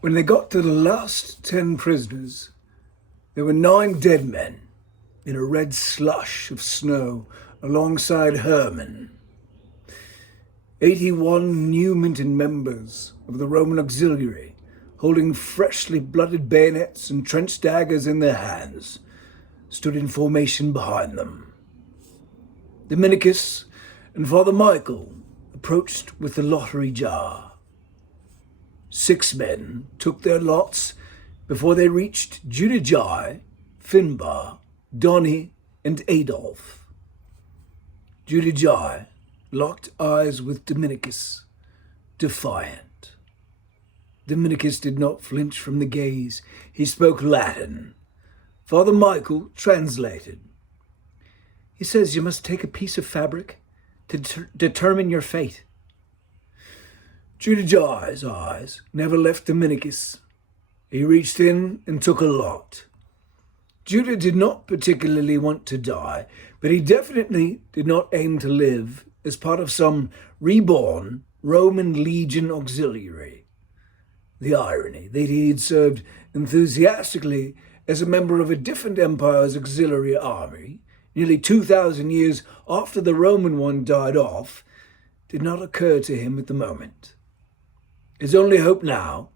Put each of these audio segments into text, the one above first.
When they got to the last 10 prisoners, there were 9 dead men in a red slush of snow alongside Herman. 81 new minted members of the Roman auxiliary, holding freshly blooded bayonets and trench daggers in their hands, stood in formation behind them. Dominicus and Father Michael approached with the lottery jar. 6 men took their lots before they reached Judijai, Finbar, Donny, and Adolf. Judijai locked eyes with Dominicus, defiant. Dominicus did not flinch from the gaze. He spoke Latin. Father Michael translated. He says you must take a piece of fabric to determine your fate. Judijai's eyes never left Dominicus. He reached in and took a lot. Judah did not particularly want to die, but he definitely did not aim to live as part of some reborn Roman legion auxiliary. The irony that he had served enthusiastically as a member of a different empire's auxiliary army, nearly 2,000 years after the Roman one died off, did not occur to him at the moment. His only hope now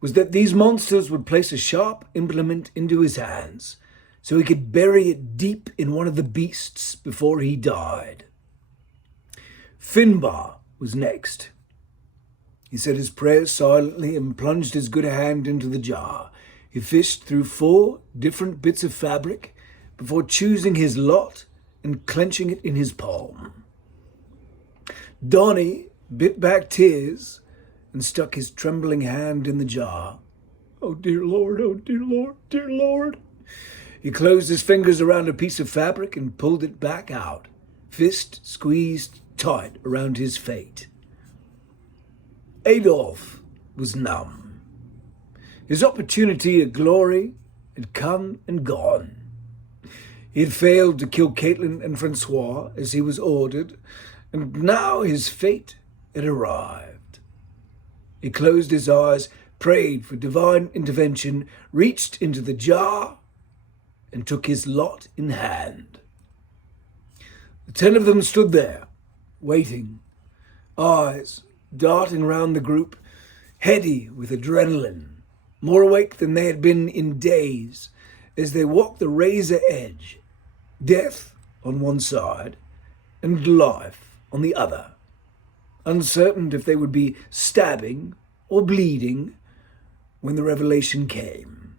was that these monsters would place a sharp implement into his hands so he could bury it deep in one of the beasts before he died. Finbar was next. He said his prayers silently and plunged his good hand into the jar. He fished through 4 different bits of fabric before choosing his lot and clenching it in his palm. Donny bit back tears and stuck his trembling hand in the jar. Oh dear Lord, oh dear Lord, dear Lord. He closed his fingers around a piece of fabric and pulled it back out, fist squeezed tight around his fate. Adolf was numb. His opportunity at glory had come and gone. He had failed to kill Caitlin and Francois as he was ordered, and now his fate had arrived. He closed his eyes, prayed for divine intervention, reached into the jar, and took his lot in hand. The 10 of them stood there, waiting, eyes darting round the group, heady with adrenaline, more awake than they had been in days, as they walked the razor edge, death on one side and life on the other, uncertain if they would be stabbing or bleeding when the revelation came.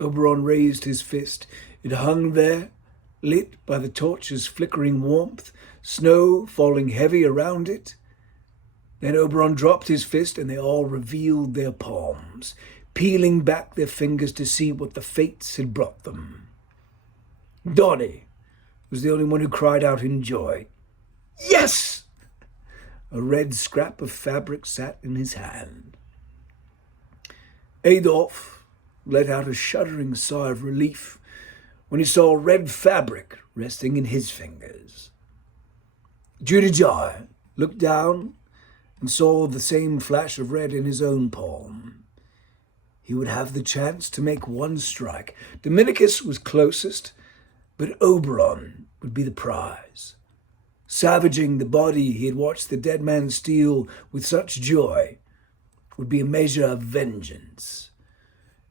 Oberon raised his fist. It hung there, lit by the torch's flickering warmth, snow falling heavy around it. Then Oberon dropped his fist and they all revealed their palms, peeling back their fingers to see what the fates had brought them. Donny was the only one who cried out in joy. Yes! A red scrap of fabric sat in his hand. Adolf let out a shuddering sigh of relief when he saw red fabric resting in his fingers. Judijai looked down and saw the same flash of red in his own palm. He would have the chance to make one strike. Dominicus was closest, but Oberon would be the prize. Savaging the body he had watched the dead man steal with such joy would be a measure of vengeance.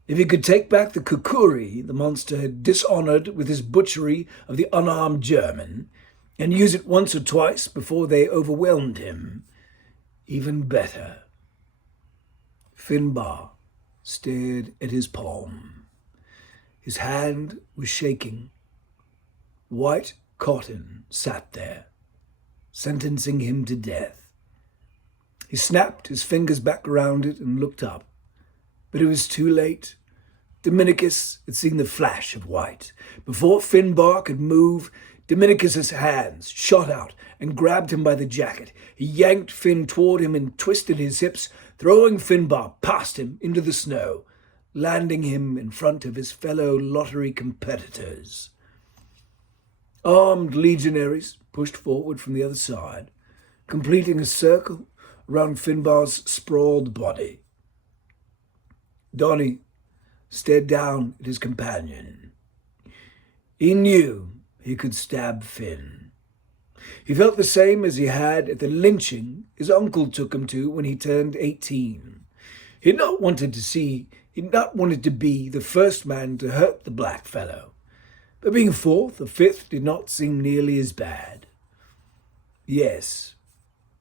If he could take back the kukuri the monster had dishonored with his butchery of the unarmed German, and use it once or twice before they overwhelmed him, even better. Finbar stared at his palm. His hand was shaking. White cotton sat there, sentencing him to death. He snapped his fingers back around it and looked up, but it was too late. Dominicus had seen the flash of white. Before Finbar could move, Dominicus's hands shot out and grabbed him by the jacket. He yanked Finn toward him and twisted his hips, throwing Finbar past him into the snow, landing him in front of his fellow lottery competitors. Armed legionaries pushed forward from the other side, completing a circle around Finbar's sprawled body. Donnie stared down at his companion. He knew he could stab Finn. He felt the same as he had at the lynching his uncle took him to when he turned 18. He had not wanted to be the first man to hurt the black fellow, but being fourth or fifth did not seem nearly as bad. Yes,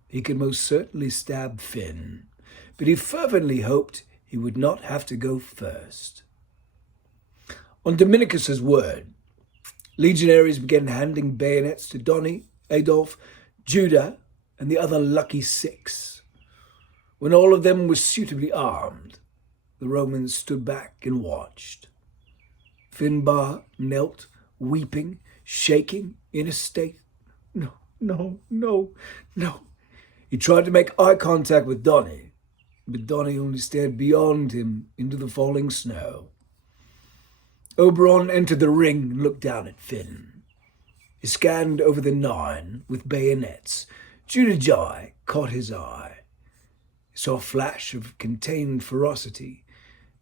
he could most certainly stab Finn, but he fervently hoped he would not have to go first. On Dominicus's word, legionaries began handing bayonets to Donnie, Adolf, Judah, and the other lucky six. When all of them were suitably armed, the Romans stood back and watched. Finbar knelt, weeping, shaking, in a state. No. He tried to make eye contact with Donnie, but Donnie only stared beyond him into the falling snow. Oberon entered the ring and looked down at Finn. He scanned over the 9 with bayonets. Judah Jai caught his eye. He saw a flash of contained ferocity,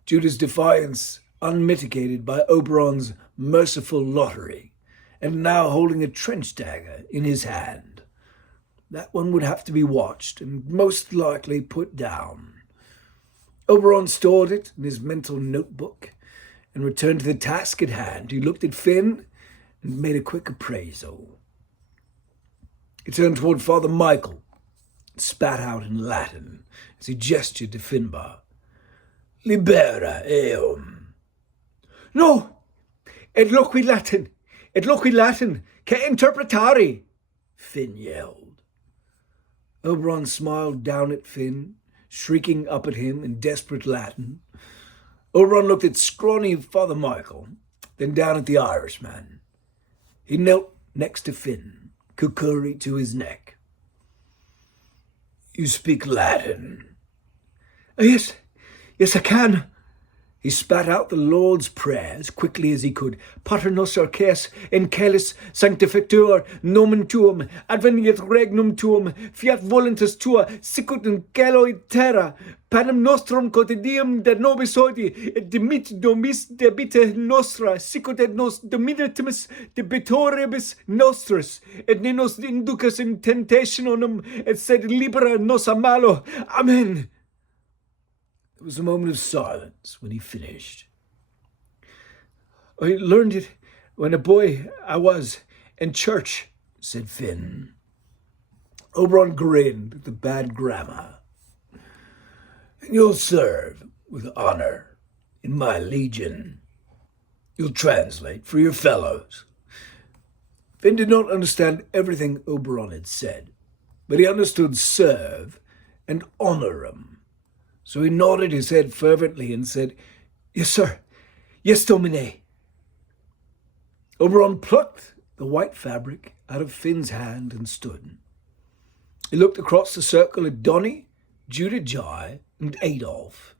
Judah's defiance unmitigated by Oberon's merciful lottery, and now holding a trench dagger in his hand. That one would have to be watched and most likely put down. Oberon stored it in his mental notebook and returned to the task at hand. He looked at Finn and made a quick appraisal. He turned toward Father Michael and spat out in Latin as he gestured to Finbar. Libera eum. No, et loqui Latin, che interpretari, Finn yelled. Oberon smiled down at Finn, shrieking up at him in desperate Latin. Oberon looked at scrawny Father Michael, then down at the Irishman. He knelt next to Finn, kukuri to his neck. You speak Latin? Yes, I can. He spat out the Lord's Prayer as quickly as he could. Pater noster quaes in caelis sanctificatur nomen tuum, adveniat regnum tuum, fiat voluntas tua, sicut in cielo et terra, panem nostrum quotidium de nobis hodie, et dimit domis debite nostra, sicut et nos dominatimus debitoribus nostris, et ne nos inducas in tentationem, et sed libera nos a malo. Amen. There was a moment of silence when he finished. I learned it when a boy I was in church, said Finn. Oberon grinned at the bad grammar. And you'll serve with honor in my legion. You'll translate for your fellows. Finn did not understand everything Oberon had said, but he understood serve and honor him. So he nodded his head fervently and said, Yes, sir. Yes, Domine. Oberon plucked the white fabric out of Finn's hand and stood. He looked across the circle at Donnie, Judah Jai, and Adolf.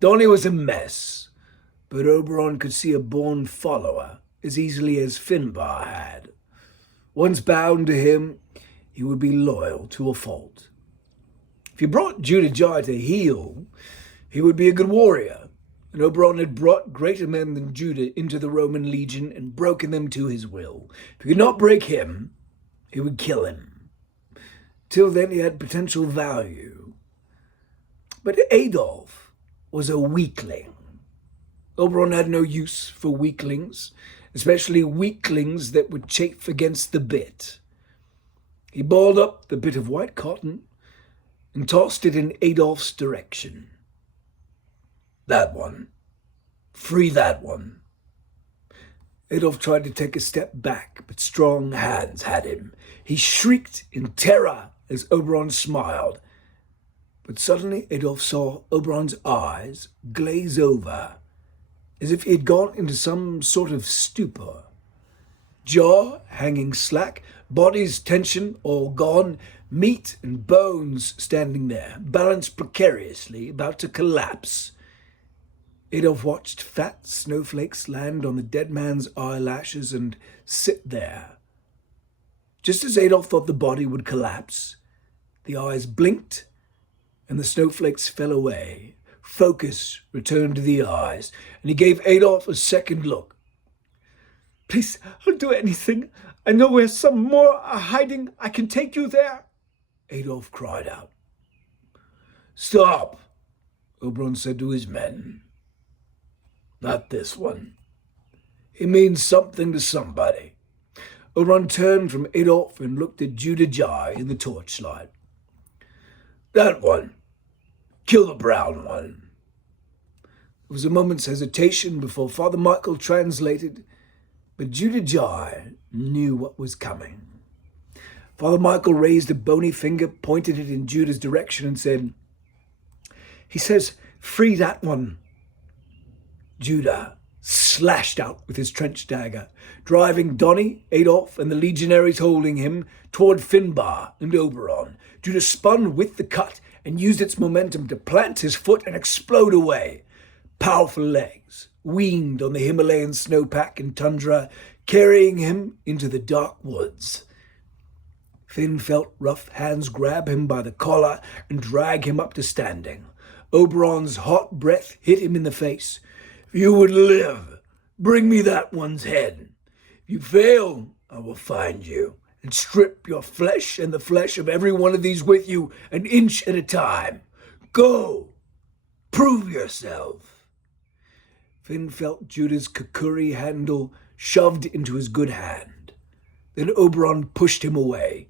Donnie was a mess, but Oberon could see a born follower as easily as Finbar had. Once bound to him, he would be loyal to a fault. If he brought Judah Jai to heel, he would be a good warrior, and Oberon had brought greater men than Judah into the Roman legion and broken them to his will. If he could not break him, he would kill him. Till then he had potential value. But Adolf was a weakling. Oberon had no use for weaklings, especially weaklings that would chafe against the bit. He balled up the bit of white cotton and tossed it in Adolf's direction. That one. Free that one. Adolf tried to take a step back, but strong hands had him. He shrieked in terror as Oberon smiled. But suddenly Adolf saw Oberon's eyes glaze over, as if he had gone into some sort of stupor. Jaw hanging slack, body's tension all gone, meat and bones standing there, balanced precariously, about to collapse. Adolf watched fat snowflakes land on the dead man's eyelashes and sit there. Just as Adolf thought the body would collapse, the eyes blinked and the snowflakes fell away, Focus returned to the eyes, and he gave Adolf a second look. Please, I'll do anything. I know where some more are hiding. I can take you there. Adolf cried out. Stop, Oberon said to his men. Not this one. He means something to somebody. Oberon turned from Adolf and looked at Judah Jai in the torchlight. That one. Kill the brown one. There was a moment's hesitation before Father Michael translated, but Judah Jai knew what was coming. Father Michael raised a bony finger, pointed it in Judah's direction, and said, He says, free that one. Judah slashed out with his trench dagger, driving Donny, Adolf, and the legionaries holding him toward Finbar and Oberon. Judah spun with the cut and used its momentum to plant his foot and explode away. Powerful legs weaned on the Himalayan snowpack and tundra, carrying him into the dark woods. Finn felt rough hands grab him by the collar and drag him up to standing. Oberon's hot breath hit him in the face. If you would live, bring me that one's head. If you fail, I will find you and strip your flesh and the flesh of every one of these with you, an inch at a time. Go! Prove yourself. Finn felt Judah's kukuri handle shoved into his good hand. Then Oberon pushed him away.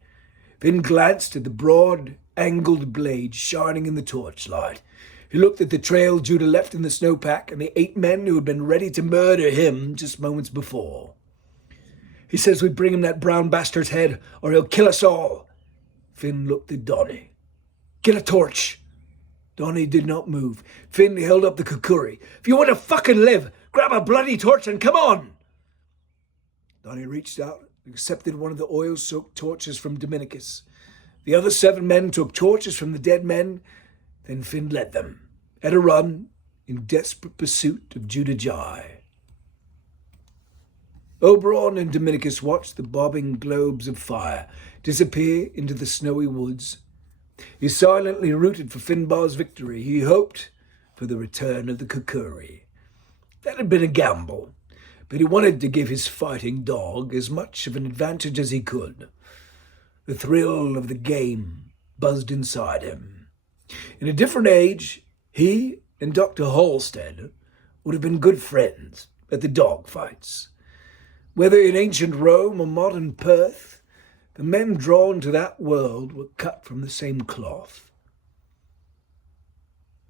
Finn glanced at the broad, angled blade shining in the torchlight. He looked at the trail Judah left in the snowpack and the 8 men who had been ready to murder him just moments before. He says we bring him that brown bastard's head, or he'll kill us all. Finn looked at Donny. Get a torch. Donny did not move. Finn held up the kukuri. If you want to fucking live, grab a bloody torch and come on. Donny reached out and accepted one of the oil-soaked torches from Dominicus. The other 7 men took torches from the dead men. Then Finn led them, at a run, in desperate pursuit of Judah Jai. Oberon and Dominicus watched the bobbing globes of fire disappear into the snowy woods. He silently rooted for Finbar's victory. He hoped for the return of the kukuri. That had been a gamble, but he wanted to give his fighting dog as much of an advantage as he could. The thrill of the game buzzed inside him. In a different age, he and Dr. Halstead would have been good friends at the dog fights. Whether in ancient Rome or modern Perth, the men drawn to that world were cut from the same cloth.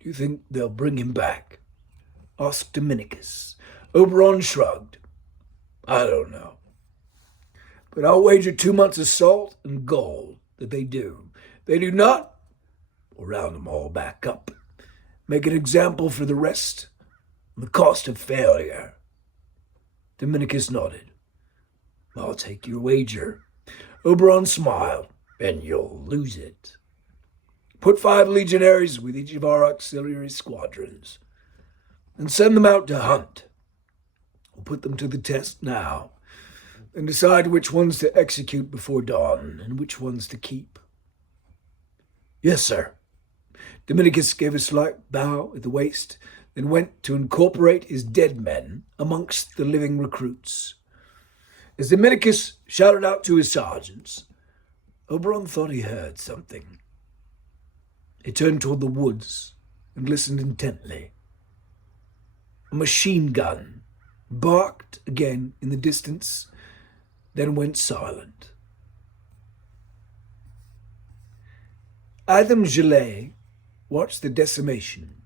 Do you think they'll bring him back? Asked Dominicus. Oberon shrugged. I don't know. But I'll wager 2 months of salt and gold that they do. They do not, we'll round them all back up. Make an example for the rest. The cost of failure. Dominicus nodded. I'll take your wager. Oberon smiled. And you'll lose it. Put 5 legionaries with each of our auxiliary squadrons. And send them out to hunt. We'll put them to the test now. And decide which ones to execute before dawn and which ones to keep. Yes, sir. Dominicus gave a slight bow at the waist, then went to incorporate his dead men amongst the living recruits. As Dominicus shouted out to his sergeants, Oberon thought he heard something. He turned toward the woods and listened intently. A machine gun barked again in the distance, then went silent. Adam Gillet watched the decimation.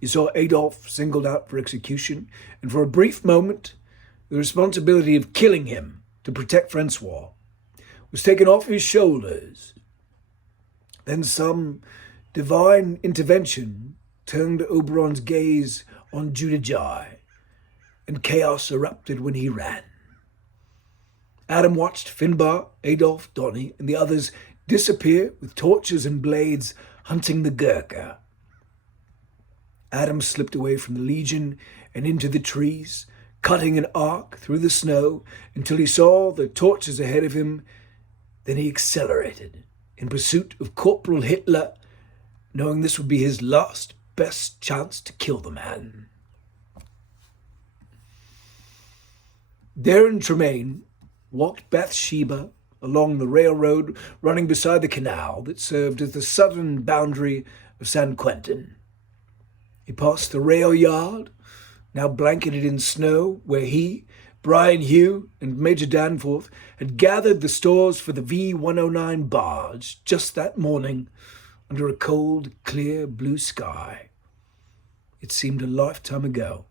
He saw Adolf singled out for execution, and for a brief moment, the responsibility of killing him to protect Francois was taken off his shoulders. Then some divine intervention turned Oberon's gaze on Judah Jai, and chaos erupted when he ran. Adam watched Finbar, Adolf, Donny, and the others disappear with torches and blades hunting the Gurkha. Adam slipped away from the Legion and into the trees, cutting an arc through the snow until he saw the torches ahead of him. Then he accelerated in pursuit of Corporal Hitler, knowing this would be his last best chance to kill the man. Darren Tremaine walked Bathsheba along the railroad running beside the canal that served as the southern boundary of San Quentin. He passed the rail yard, now blanketed in snow, where he, Brian Hugh, and Major Danforth had gathered the stores for the V-109 barge just that morning under a cold, clear blue sky. It seemed a lifetime ago.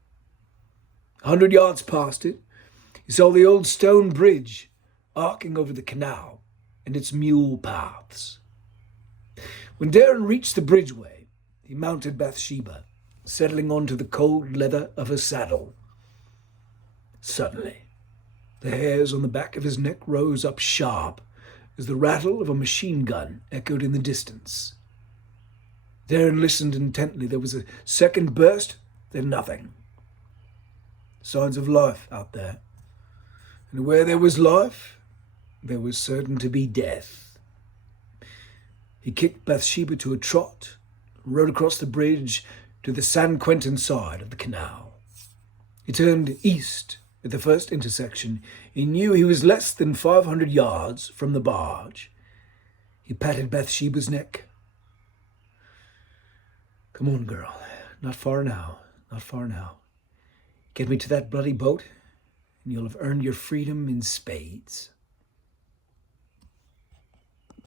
100 yards past it, he saw the old stone bridge arcing over the canal and its mule paths. When Darren reached the bridgeway, he mounted Bathsheba, settling onto the cold leather of her saddle. Suddenly, the hairs on the back of his neck rose up sharp as the rattle of a machine gun echoed in the distance. Darren listened intently. There was a second burst, then nothing. Signs of life out there. And where there was life, there was certain to be death. He kicked Bathsheba to a trot, and rode across the bridge to the San Quentin side of the canal. He turned east at the first intersection. He knew he was less than 500 yards from the barge. He patted Bathsheba's neck. "Come on, girl. Not far now. Not far now. Get me to that bloody boat, and you'll have earned your freedom in spades."